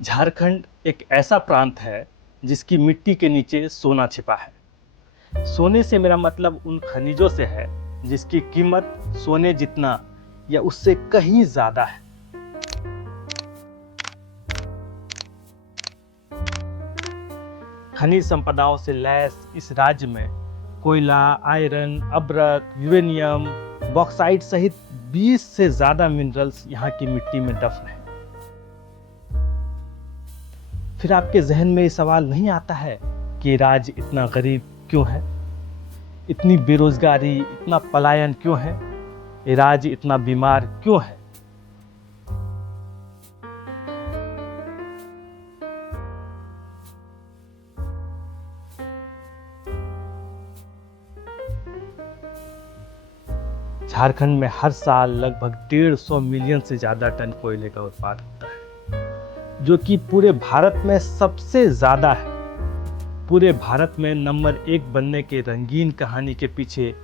झारखंड एक ऐसा प्रांत है जिसकी मिट्टी के नीचे सोना छिपा है। सोने से मेरा मतलब उन खनिजों से है जिसकी कीमत सोने जितना या उससे कहीं ज्यादा है। खनिज संपदाओं से लैस इस राज्य में कोयला, आयरन, अब्रक, यूरेनियम, बॉक्साइट सहित 20 से ज्यादा मिनरल्स यहाँ की मिट्टी में दफन है। फिर आपके जहन में ये सवाल नहीं आता है कि ये राज्य इतना गरीब क्यों है, इतनी बेरोजगारी, इतना पलायन क्यों है, ये राज्य इतना बीमार क्यों है? झारखंड में हर साल लगभग 150 मिलियन से ज्यादा टन कोयले का उत्पादन होता है, जो कि पूरे भारत में सबसे ज्यादा है। पूरे भारत में नंबर 1 बनने के रंगीन कहानी के पीछे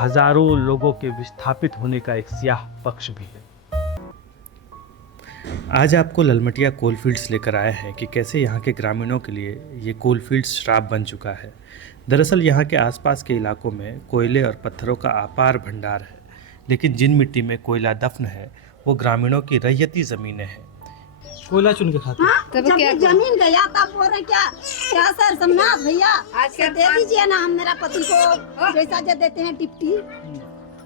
हजारों लोगों के विस्थापित होने का एक स्याह पक्ष भी है। आज आपको ललमटिया कोलफील्ड्स लेकर आए हैं कि कैसे यहाँ के ग्रामीणों के लिए ये कोलफील्ड्स श्राप बन चुका है। दरअसल यहाँ के आसपास के इलाकों में कोयले और पत्थरों का अपार भंडार है, लेकिन जिन मिट्टी में कोयला दफन है वो ग्रामीणों की रैयती ज़मीनें हैं। कोयला चुन के खाते हैं। तब क्या जमीन गया तब बोल रहे क्या सर समनाथ भैया आज दे दीजिए ना, हम मेरा पति को पैसा जो देते हैं डिप्टी,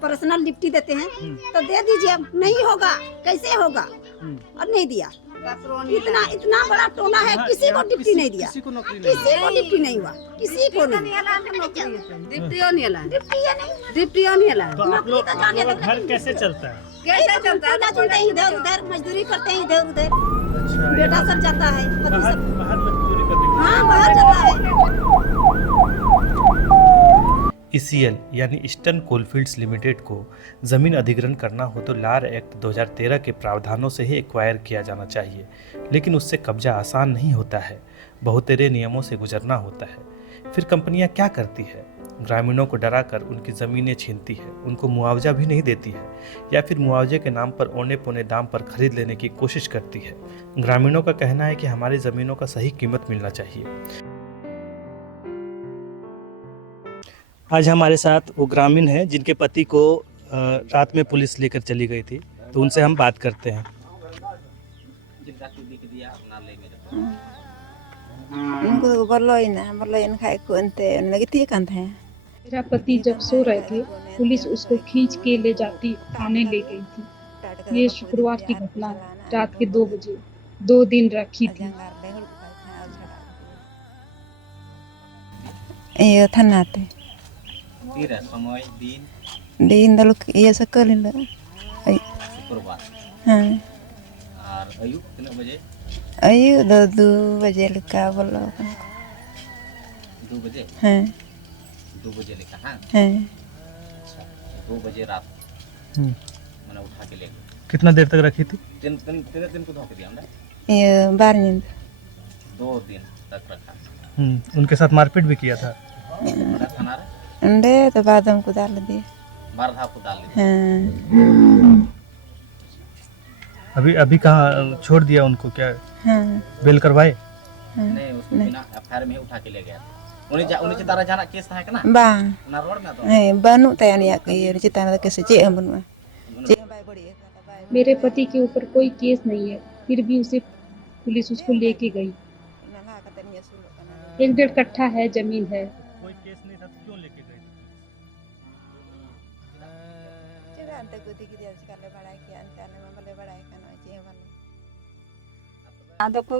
पर्सनल डिप्टी देते हैं तो दे दीजिए। नहीं होगा, कैसे होगा? और नहीं दिया। इतना बड़ा टोला है, किसी को डिप्टी नहीं दिया, किसी को डिप्टी नहीं हुआ, किसी को नहीं। डिप्टियों नहीं ला। तो आप लोग का घर कैसे चलता है? कैसे चलता है? इधर उधर मजदूरी करते हैं, इधर उधर बेटा सब जाता है, बाहर मजदूरी करने। हाँ बाहर जाता है। ईसीएल यानी ईस्टर्न कोलफील्ड्स लिमिटेड को ज़मीन अधिग्रहण करना हो तो लार एक्ट 2013 के प्रावधानों से ही एक्वायर किया जाना चाहिए, लेकिन उससे कब्जा आसान नहीं होता है, बहुतेरे नियमों से गुजरना होता है। फिर कंपनियां क्या करती है? ग्रामीणों को डराकर उनकी ज़मीनें छीनती है, उनको मुआवजा भी नहीं देती है, या फिर मुआवजे के नाम पर औने पौने दाम पर खरीद लेने की कोशिश करती है। ग्रामीणों का कहना है कि हमारी ज़मीनों का सही कीमत मिलना चाहिए। आज हमारे साथ वो ग्रामीण हैं जिनके पति को रात में पुलिस लेकर चली गई थी, तो उनसे हम बात करते हैं। मेरा पति जब सो रहे थे, पुलिस उसको खींच के ले जाती थाने ले गई थी। ये शुक्रवार की घटना है, रात के 2 बजे। 2 दिन रखी थी। दिन दल ये सकल शुक्रवार। हाँ और अयुब कितने बजे? अयु 2 बजे लिखा बोलो 2 बजे। हाँ 2 बजे लिखा। हाँ हाँ 2 बजे रात मैंने उठा के ले गया। कितना देर तक रखी थी? 3 दिन को धोखे दिया हमने। ये 12 2 दिन तक रखा। उनके साथ मारपीट भी किया था। थाना अंडे तो बाद हमको डाल दिए। मारधा को डाल दिया। हाँ अभी कहाँ छोड़ दिया उनको? क्या हाँ बेल करवाए? नहीं, उसको बिना एफआईआर में ही उठा के ले गया। उन्हें तारा जाना केस था कि ना bang ना रोड में तो banu tayani ya ke cita ke sece banu मेरे पति के ऊपर कोई केस नहीं है, फिर भी उसे पुलिस उसको लेके गई। 1.5 कट्ठा है, जमीन है। कोई केस नहीं था तो क्यों लेके गए? ada ko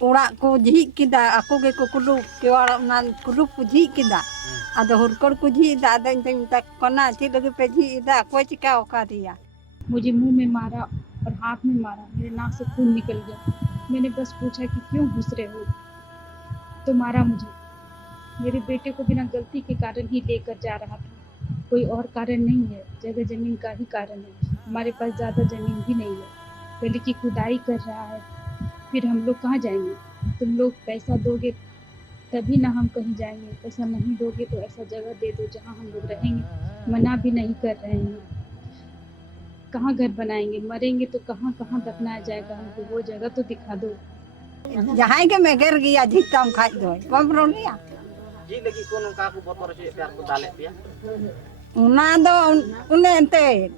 ora ko jhi kida aku ge ko kudu ke ora nan kudu puji kida ada hurkor ko jhi da ada इंतम तक कोना थी लगे पे जि दा कोई चिका ओका दिया। मुझे मुंह में मारा और हाथ में मारा, मेरे नाक से खून निकल गया। मैंने बस पूछा कि क्यों घुस रहे हो, तो मारा मुझे। मेरे बेटे को बिना गलती के कारण ही लेकर जा रहा था, कोई और कारण नहीं है, जगह जमीन का ही कारण है। हमारे पास ज़्यादा जमीन भी नहीं है, पहले की खुदाई कर रहा है, फिर हम लोग कहाँ जाएंगे? तुम लोग पैसा दोगे तभी ना हम कहीं जाएंगे, पैसा नहीं दोगे तो ऐसा जगह दे दो जहाँ हम लोग रहेंगे। मना भी नहीं कर रहे हैं। कहाँ घर बनाएंगे, मरेंगे तो कहाँ कहाँ दफनाया जाएगा हमको, वो जगह तो दिखा दो। जहाँ के मैं गिर गया जीता हम खाई दो कम रो लिया जी लगी कोनो का को बतौर से प्यार को डाले पिया उना दो उन्हें एंते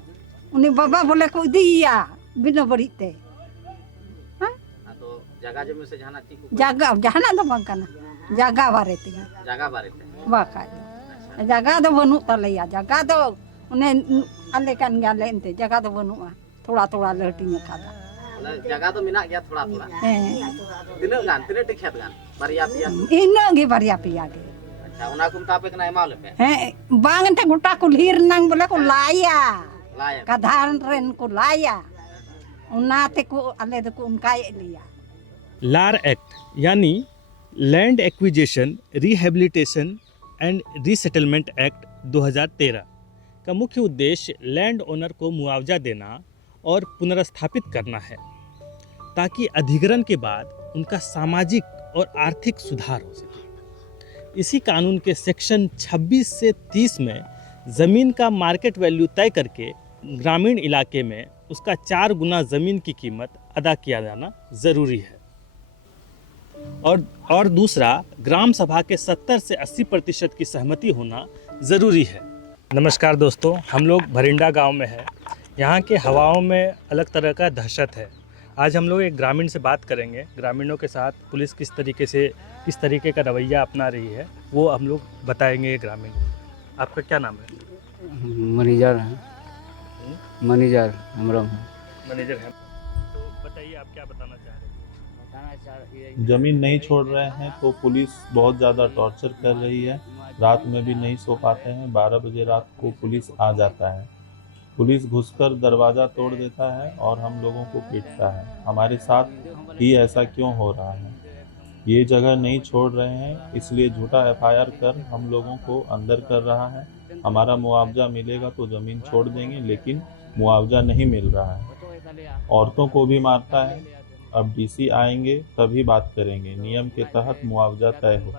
उन्हें बाबा बोले को दिया बिना बड़ीते तो जगह जमीन से जाना ठीक जगह जहाँ दो बंकना जगह बारे थे जगह बारे थे बाका जगह दो बनू तलैया जगह दो उन्हें अल्ले कान गया लेंते जगह दो बनू थोड़ा थोड़ा लहटी में खाता जगह तो मिना गया थोड़ा थोड़ा तिने टिखेत गान बारिया पिया इना गे बारिया पिया गे अच्छा उना कुम तापे कना एमाल पे हैं बांग ते गोटा को लीर नंग बोले को लाया लाया कधान रेन को लाया उना ते को अल्ले को उनका लिया लार एक्ट यानी land acquisition rehabilitation and resettlement act 2013 का मुख्य उद्देश्य लैंड ओनर को मुआवजा देना और पुनर्स्थापित करना है ताकि अधिग्रहण के बाद उनका सामाजिक और आर्थिक सुधार हो सके। इसी कानून के सेक्शन 26 से 30 में ज़मीन का मार्केट वैल्यू तय करके ग्रामीण इलाके में उसका 4 गुना ज़मीन की कीमत अदा किया जाना ज़रूरी है और दूसरा ग्राम सभा के 70 से 80% की सहमति होना ज़रूरी है। नमस्कार दोस्तों, हम लोग भरिंडा गांव में हैं। यहाँ के हवाओं में अलग तरह का दहशत है। आज हम लोग एक ग्रामीण से बात करेंगे, ग्रामीणों के साथ पुलिस किस तरीके का रवैया अपना रही है वो हम लोग बताएंगे। ग्रामीण, आपका क्या नाम है? मैनेजर है, मैनेजर हमरा मैनेजर है। तो बताइए आप क्या बताना चाह रहे हैं? जमीन नहीं छोड़ रहे हैं तो पुलिस बहुत ज़्यादा टॉर्चर कर रही है। रात में भी नहीं सो पाते हैं। 12 बजे रात को पुलिस आ जाता है। पुलिस घुसकर दरवाज़ा तोड़ देता है और हम लोगों को पीटता है। हमारे साथ ही ऐसा क्यों हो रहा है? ये जगह नहीं छोड़ रहे हैं, इसलिए झूठा FIR कर हम लोगों को अंदर कर रहा है। हमारा मुआवजा मिलेगा तो ज़मीन छोड़ देंगे, लेकिन मुआवजा नहीं मिल रहा है। औरतों को भी मारता है। अब DC आएंगे तभी बात करेंगे। नियम के तहत मुआवजा तय हो।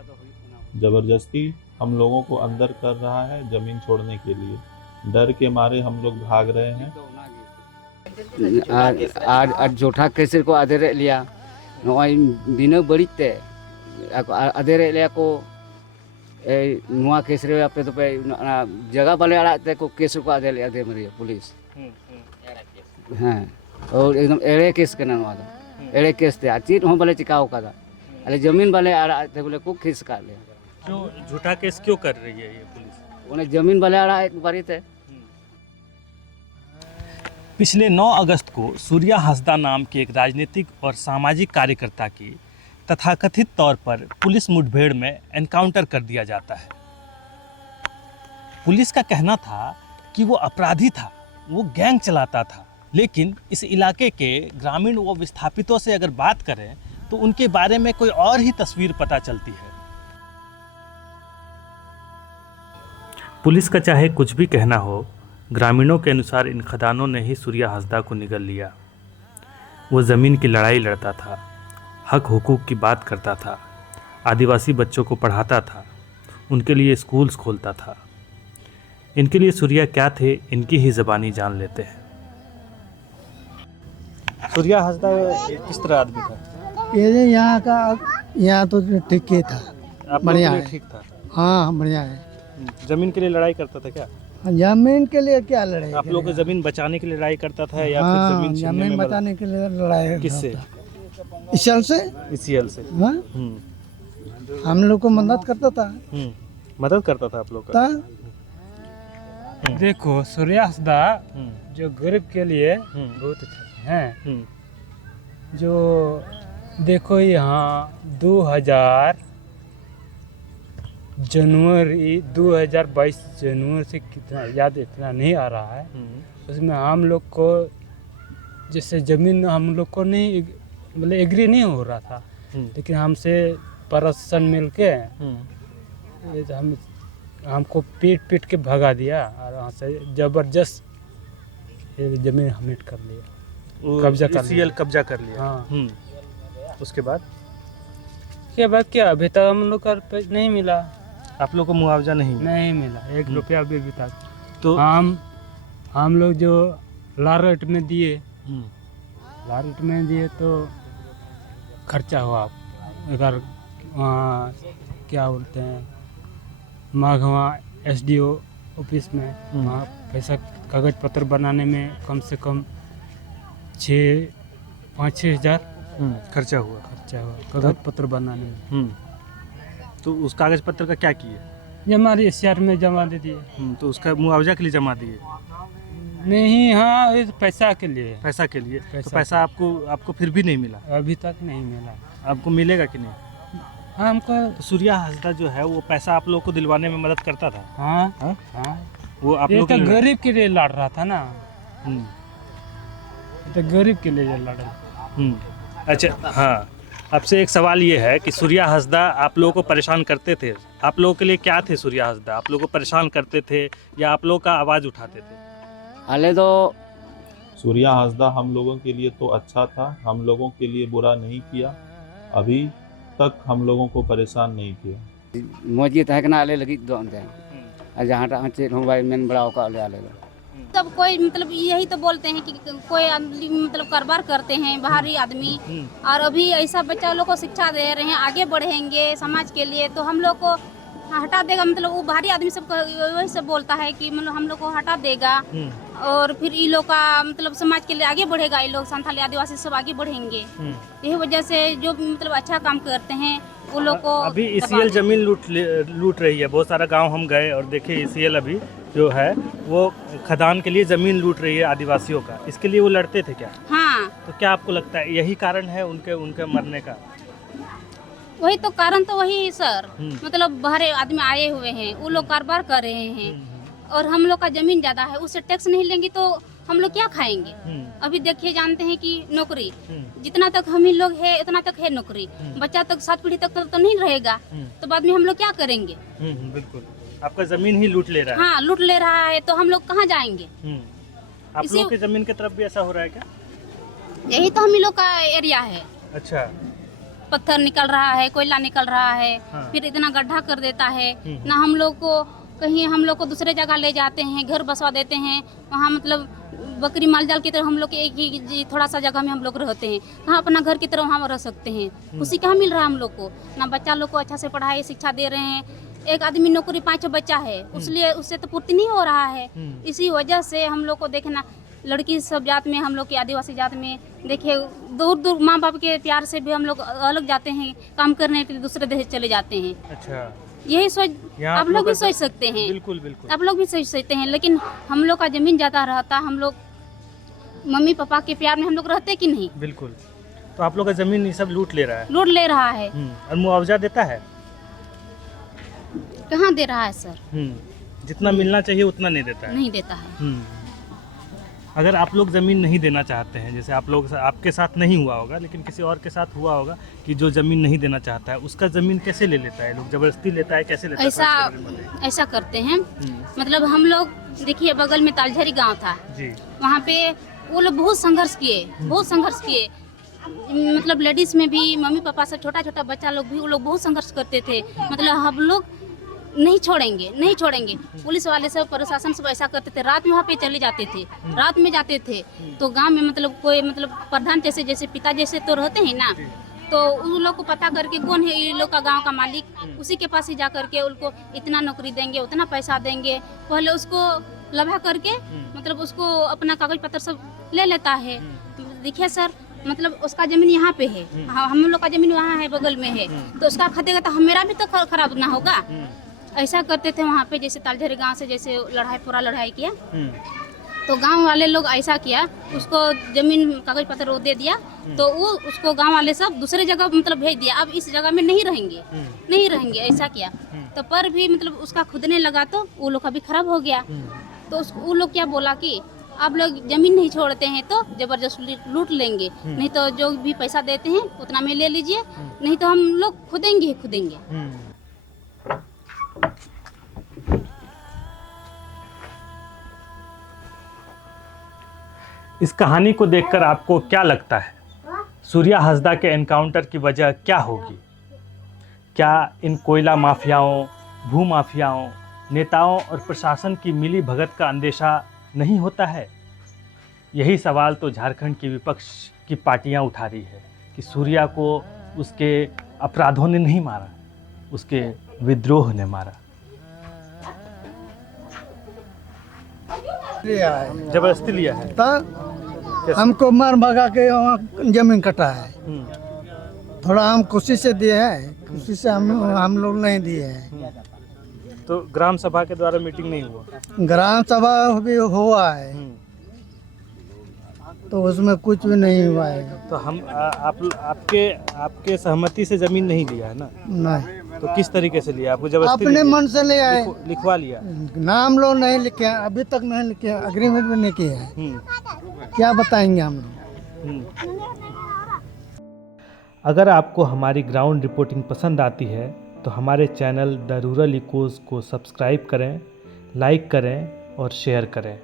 ज़बरदस्ती हम लोगों को अंदर कर रहा है ज़मीन छोड़ने के लिए। डर के मारे हम लोग भाग रहे हैं। आज जोठा केसर को आधेरे लिया नॉय बिना बड़ीते आधेरे लिया को नुआ केसरे आपे तो पे जगह वाले आते को केस को आधे लिया दे मरी पुलिस हाँ और एकदम एड़े केस करना नुआ दो एड़े केस थे चीट हम वाले चिकाओ का था अरे जमीन वाले आते बोले को खींच का लिया। जो झूठा केस क्यों कर रही है ये पुलिस? उन्हें जमीन वाले आड़ा एक बारी थे। पिछले 9 अगस्त को सूर्या हंसदा नाम के एक राजनीतिक और सामाजिक कार्यकर्ता की तथाकथित तौर पर पुलिस मुठभेड़ में एनकाउंटर कर दिया जाता है। पुलिस का कहना था कि वो अपराधी था, वो गैंग चलाता था, लेकिन इस इलाके के ग्रामीण व विस्थापितों से अगर बात करें तो उनके बारे में कोई और ही तस्वीर पता चलती है। पुलिस का चाहे कुछ भी कहना हो, ग्रामीणों के अनुसार इन खदानों ने ही सूर्या हंसदा को निगल लिया। वो ज़मीन की लड़ाई लड़ता था, हक हुकूक की बात करता था, आदिवासी बच्चों को पढ़ाता था, उनके लिए स्कूल्स खोलता था। इनके लिए सूर्या क्या थे, इनकी ही ज़बानी जान लेते हैं। सूर्या हंसदा किस तरह आदमी था? ये यहाँ तो ठीक ही था, आप बढ़िया लोगों के लिए है। ठीक था। हाँ बढ़िया है। ज़मीन के लिए लड़ाई करता था क्या? जमीन के लिए क्या लड़ाई? आप लोग ज़मीन बचाने के लिए लड़ाई करता था या हाँ, फिर ज़मीन छीनने जमीन में बचाने के लिए लड़ाई किससे? इसल से ICL से। हाँ? हम लोग को मदद करता था। मदद करता था आप लोग का। देखो सूर्या हंसदा जो गरीब के लिए बहुत अच्छा है। जो देखो यहाँ 2022 जनवरी से कितना याद इतना नहीं आ रहा है। उसमें हम लोग को जैसे ज़मीन हम लोग को नहीं मतलब एग्री नहीं हो रहा था, लेकिन हमसे प्रशासन मिल के हमको पीट के भगा दिया और वहाँ से ज़बरदस्त ज़मीन हमें कर लिया, कब्जा कर लिया। कब्जा कर लिया। हाँ। उसके बाद क्या अभी तक हम लोग का नहीं मिला। आप लोग को मुआवजा नहीं मिला 1 रुपया अभी तक। तो हम लोग जो लारेट में दिए, लारेट में दिए तो खर्चा हुआ। अगर वहाँ क्या बोलते हैं माघवा SDO ऑफिस में, वहाँ पैसा कागज पत्र बनाने में कम से कम 5-6 हज़ार खर्चा हुआ। कागज पत्र बनाने में। तो उस कागज पत्र का क्या किए? जमा SR में जमा दे दिए। तो उसका मुआवजा के लिए जमा दिए? नहीं, हाँ, ये पैसा के लिए। पैसा के लिए? तो पैसा पैसा आपको फिर भी नहीं मिला? अभी तक नहीं मिला। आपको मिलेगा कि नहीं? हाँ, हमको। तो सूर्या हासदा जो है वो पैसा आप लोग को दिलवाने में मदद करता था? हाँ हाँ? हाँ, वो आप ये लोग तो के लिए- गरीब के लिए लड़ रहा था ना, हम्म, ये तो गरीब के लिए लड़ रहा। अच्छा, हाँ, आपसे एक सवाल ये है कि सूर्या हासदा आप लोगों को परेशान करते थे। आप लोगों के लिए क्या थे सूर्या हासदा? आप लोगों को परेशान करते थे या आप लोगों का आवाज़ उठाते थे? आले तो सूर्या हासदा हम लोगों के लिए तो अच्छा था, हम लोगों के लिए बुरा नहीं किया, अभी तक हम लोगों को परेशान नहीं किया। मौज गे तहकना आले लगी दो अंते जहाँ टाइम चेक हम भाई मेन बड़ा होकर आले दो। सब कोई मतलब यही तो बोलते हैं कि कोई आदमी मतलब कारोबार करते हैं बाहरी आदमी, और अभी ऐसा बच्चा लोग को शिक्षा दे रहे हैं, आगे बढ़ेंगे समाज के लिए, तो हम लोग को हटा देगा। मतलब वो बाहरी आदमी सब वही सब बोलता है कि मतलब हम लोग को हटा देगा, और फिर ये लोग का मतलब समाज के लिए आगे बढ़ेगा, ये लोग संथाली आदिवासी सब आगे बढ़ेंगे। यही वजह से जो मतलब अच्छा काम करते हैं वो लोग को अभी ECL जमीन लूट रही है। बहुत सारा गांव हम गए और देखे ECL अभी जो है वो खदान के लिए ज़मीन लूट रही है आदिवासियों का। इसके लिए वो लड़ते थे क्या? हाँ, तो क्या आपको लगता है यही कारण है उनके मरने का? वही तो कारण तो वही है सर। मतलब बाहरी आदमी आए हुए हैं, वो लोग कारोबार कर रहे हैं, और हम लोग का जमीन ज्यादा है, उससे टैक्स नहीं लेंगे तो हम लोग क्या खाएंगे? अभी देखिए, जानते हैं कि नौकरी जितना तक हम ही लोग है उतना तक है नौकरी, बच्चा तक 7 पीढ़ी तक तो नहीं रहेगा, तो बाद में हम लोग क्या करेंगे? बिल्कुल, आपका जमीन ही लूट ले रहा है। हाँ, लूट ले रहा है, तो हम लोग कहाँ जाएंगे? आप लोग के जमीन की तरफ भी ऐसा हो रहा है क्या? यही तो हम ही लोग का एरिया है। अच्छा, पत्थर निकल रहा है, कोयला निकल रहा है, फिर इतना गड्ढा कर देता है ना। हम लोग को कहीं हम लोग को दूसरे जगह ले जाते हैं, घर बसवा देते हैं, वहाँ मतलब बकरी माल जाल की तरह हम लोग एक ही थोड़ा सा जगह में हम लोग रहते हैं। कहाँ अपना घर की तरह वहाँ रह सकते हैं? खुशी कहाँ मिल रहा है हम लोग को? ना बच्चा लोग को अच्छा से पढ़ाई शिक्षा दे रहे हैं। एक आदमी नौकरी 5 बच्चा है, उसलिए उससे तो पूर्ति नहीं हो रहा है। इसी वजह से हम लोग को देखना, लड़की सब जात में, हम लोग की आदिवासी जात में देखिए दूर दूर माँ बाप के प्यार से भी हम लोग अलग जाते हैं, काम करने के लिए दूसरे देश चले जाते हैं। अच्छा, यही सोच आप लोग भी सोच सकते हैं। बिल्कुल बिल्कुल, आप लोग भी सोच सकते हैं, लेकिन हम लोग का जमीन ज्यादा रहता, हम लोग मम्मी पापा के प्यार में हम लोग रहते कि नहीं? बिल्कुल। तो आप लोग का जमीन ये सब लूट ले रहा है? लूट ले रहा है। और मुआवजा देता है? कहाँ दे रहा है सर? जितना मिलना चाहिए उतना नहीं देता है। नहीं देता है। अगर आप लोग ज़मीन नहीं देना चाहते हैं, जैसे आप लोग आपके साथ नहीं हुआ होगा लेकिन किसी और के साथ हुआ होगा कि जो ज़मीन नहीं देना चाहता है, उसका ज़मीन कैसे ले लेता है? लोग ज़बरदस्ती लेता है, कैसे लेता है? ऐसा करते हैं। मतलब हम लोग देखिए बगल में तालझरी गांव था जी, वहाँ पे वो लोग बहुत संघर्ष किए। मतलब लेडीज में भी, मम्मी पापा से छोटा छोटा बच्चा लोग भी, वो लोग बहुत संघर्ष करते थे। मतलब हम लोग नहीं छोड़ेंगे। पुलिस वाले सब, प्रशासन सब ऐसा करते थे। रात में वहाँ पे चले जाते थे, रात में जाते थे तो गांव में मतलब कोई मतलब प्रधान जैसे पिता जैसे तो रहते हैं ना, तो उन लोग को पता करके कौन है ये लोग का गांव का मालिक, उसी के पास ही जा करके उनको इतना नौकरी देंगे, उतना पैसा देंगे, पहले उसको लभा करके मतलब उसको अपना कागज पत्र सब ले लेता है। देखिए सर, मतलब उसका जमीन यहाँ पे है, हम लोग का जमीन वहाँ है बगल में है, तो उसका खरीदेगा तो मेरा भी तो खराब ना होगा। ऐसा करते थे वहाँ पे। जैसे तालझरी गांव से जैसे पूरा लड़ाई किया, तो गांव वाले लोग ऐसा किया, उसको जमीन कागज पत्र वो दे दिया, तो वो उसको गांव वाले सब दूसरे जगह मतलब भेज दिया। अब इस जगह में नहीं रहेंगे ऐसा किया। तो पर भी मतलब उसका खुदने लगा तो वो लोग का भी खराब हो गया। तो वो लोग क्या बोला कि आप लोग जमीन नहीं छोड़ते हैं तो जबरदस्ती लूट लेंगे, नहीं तो जो भी पैसा देते हैं उतना में ले लीजिए, नहीं तो हम लोग खुदेंगे। इस कहानी को देखकर आपको क्या लगता है? सूर्या हासदा के एनकाउंटर की वजह क्या होगी? क्या इन कोयला माफियाओं, भू माफियाओं, नेताओं और प्रशासन की मिली भगत का अंदेशा नहीं होता है? यही सवाल तो झारखंड की विपक्ष की पार्टियां उठा रही है कि सूर्या को उसके अपराधों ने नहीं मारा, उसके विद्रोह ने मारा। लिया है जबरदस्ती लिया है। तो हमको मार भगा के वहाँ जमीन कटा है। थोड़ा हम खुशी से दिए हैं, खुशी से हम लोग नहीं दिए हैं। तो ग्राम सभा के द्वारा मीटिंग नहीं हुआ? ग्राम सभा भी हुआ है तो उसमें कुछ भी नहीं हुआ है। तो हम आपके सहमति से जमीन नहीं लिया है ना? नहीं, तो किस तरीके से लिया? आपको जबरदस्ती अपने मन से ले आए। लिखवा लिया? नाम लोग नहीं लिखे हैं, अभी तक नहीं लिखे हैं, अग्रीमेंट भी नहीं किया है। क्या बताएंगे हम लोग। अगर आपको हमारी ग्राउंड रिपोर्टिंग पसंद आती है तो हमारे चैनल द रूरल इकोज़ को सब्सक्राइब करें, लाइक करें और शेयर करें।